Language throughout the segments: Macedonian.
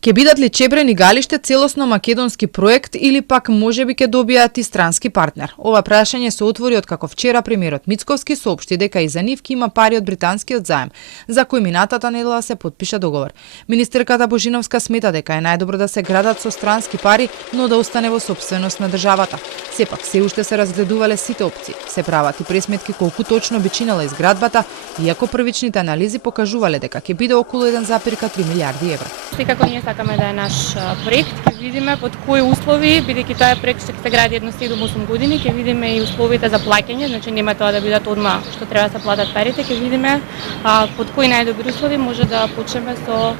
Ке бидат ли Чебрен и Галиште целосно македонски проект или пак можеби ќе добијат и странски партнер? Ова прашање се отвори откако вчера премиерот Мицковски соопшти дека и за нив ќе има пари од британскиот заем, за кој минатата недела се потпиша договор. Министерката Божиновска смета дека е најдобро да се градат со странски пари, но да остане во сопственост на државата. Сепак се уште се разгледувале сите опции. Се прават и пресметки колку точно би чинела изградбата, иако првичните анализи покажувале дека ќе биде околу 1,3 милиарди евра. Секако ние сакаме да е наш проект, ќе видиме под кои услови, бидејќи тоа проект ќе се гради едно 7-8 години, ќе видиме и условите за плаќање, значи нема тоа да бидат одма што треба да се платат парите, ќе видиме под кои најдобри услови може да почнеме со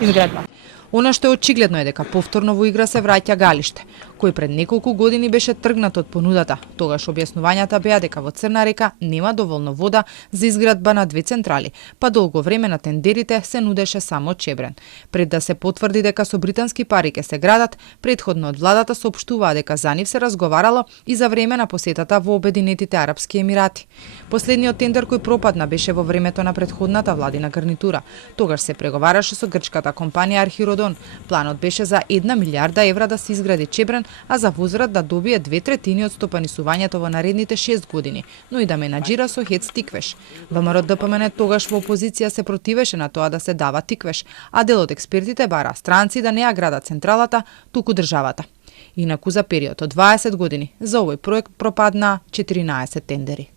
изградба. Она што е очигледно е дека повторно во игра се враќа Галиште, кој пред неколку години беше тргнат од понудата. Тогаш објаснувањата беа дека во Црна река нема доволно вода за изградба на 2 централи, па долго време на тендерите се нудеше само Чебрен. Пред да се потврди дека со британски пари ќе се градат, предходно од владата соопштуваа дека за нив се разговарало и за време на посетата во Обединетите Арапски Емирати. Последниот тендер кој пропадна беше во времето на претходната владина гарнитура. Тогаш се преговараше со грчката компанија Архиродон. Планот беше за 1 милиарда евра да се изгради Чебрен, а за возврат да добие 2/3 од стопанисувањето во наредните 6 години, но и да менаџира со ХЕЦ Тиквеш. ВМРО-ДПМН тогаш во опозиција се противеше на тоа да се дава Тиквеш, а дел од експертите бара странци да не ја градат централата, туку државата. Инаку за период од 20 години за овој проект пропадна 14 тендери.